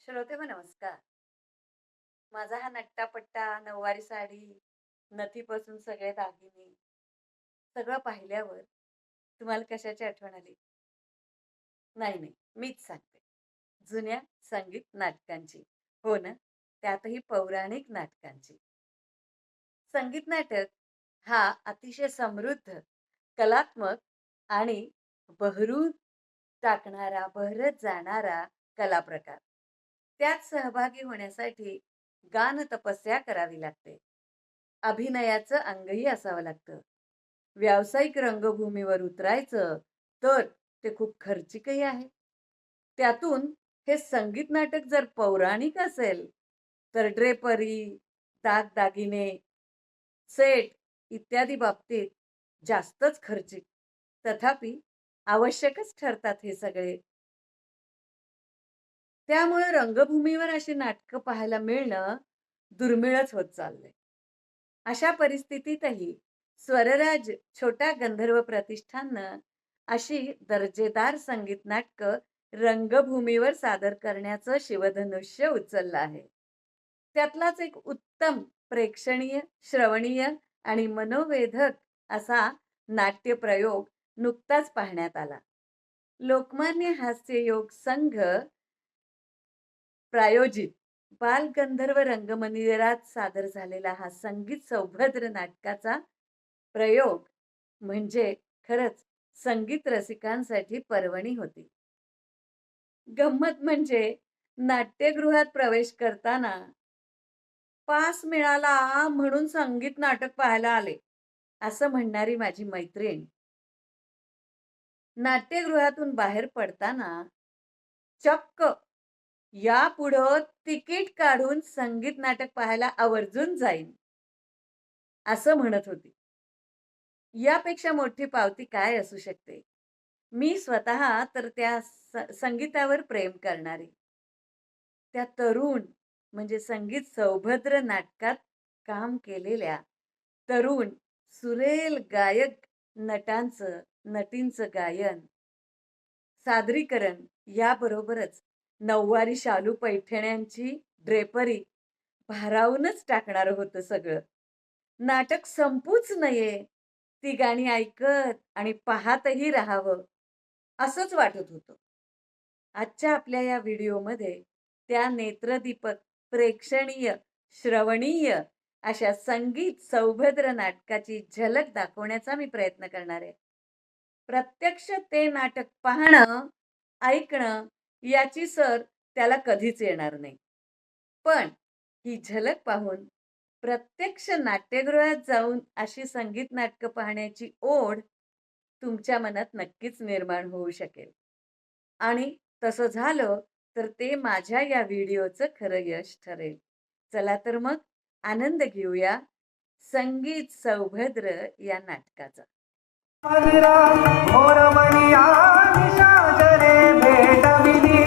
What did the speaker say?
श्रोते हो नमस्कार. माझा हा नट्टापट्टा नऊवारी साडी नथीपासून सगळे दागिने सगळं पाहिल्यावर तुम्हाला कशाची आठवण आली? नाही नाही मीच सांगते. जुन्या संगीत नाटकांची. हो ना? त्यातही पौराणिक नाटकांची. संगीत नाटक हा अतिशय समृद्ध कलात्मक आणि बहरून टाकणारा बहरत जाणारा कला प्रकार त्यात सहभागी होण्यासाठी गान तपस्या करावी लागते. अभिनयाचं अंगही असावं लागतं. व्यावसायिक रंगभूमीवर उतरायचं तर ते खूप खर्चिकही आहे. त्यातून हे संगीत नाटक जर पौराणिक असेल तर ड्रेपरी दागदागिने सेट इत्यादी बाबतीत जास्तच खर्चिक. तथापि आवश्यकच ठरतात हे सगळे. त्यामुळे रंगभूमीवर अशी नाटकं पाहायला मिळणं दुर्मिळच होत चाललंय. अशा परिस्थितीतही स्वरराज छोटा गंधर्व प्रतिष्ठाननं अशी दर्जेदार संगीत नाटकं रंगभूमीवर सादर करण्याचं शिवधनुष्य उचललं आहे. त्यातलाच एक उत्तम प्रेक्षणीय श्रवणीय आणि मनोवेधक असा नाट्य प्रयोग नुकताच पाहण्यात आला. लोकमान्य हास्ययोग संघ प्रायोजित. बालगंधर्व रंगमंदिरात सादर झालेला हा संगीत सौभद्र नाटकाचा प्रयोग म्हणजे खरंच संगीत रसिकांसाठी पर्वणी होती. गंमत म्हणजे नाट्यगृहात प्रवेश करताना पास मिळाला म्हणून संगीत नाटक पाहायला आले असं म्हणणारी माझी मैत्रीण. नाट्यगृहातून बाहेर पडताना चक्क यापुढं तिकीट काढून संगीत नाटक पाहायला आवर्जून जाईन. असं म्हणत होती. यापेक्षा मोठी पावती काय असू शकते? मी स्वतः तर त्या संगीतावर प्रेम करणारी. त्या तरुण म्हणजे संगीत सौभद्र नाटकात काम केलेल्या तरुण सुरेल गायक नटांचं नटींचं गायन सादरीकरण याबरोबरच नऊवारी शालू पैठण्यांची ड्रेपरी भारावूनच टाकणार होतं सगळं. नाटक संपूच नये. ती गाणी ऐकत आणि पाहतही राहावं. असंच वाटत होतं. आजच्या आपल्या या व्हिडिओमध्ये त्या नेत्रदीपक प्रेक्षणीय श्रवणीय अशा संगीत सौभद्र नाटकाची झलक दाखवण्याचा मी प्रयत्न करणार आहे. प्रत्यक्ष ते नाटक पाहणं ऐकणं याची सर त्याला कधीच येणार नाही. पण ही झलक पाहून प्रत्यक्ष नाट्यगृहात जाऊन अशी संगीत नाटकं पाहण्याची ओढ तुमच्या मनात नक्कीच निर्माण होऊ शकेल. आणि तसं झालं तर ते माझ्या या व्हिडिओचं खरं यश ठरेल. चला तर मग आनंद घेऊया संगीत सौभद्र या नाटकाचा. भोरमणिया निशाचरे भेटविली.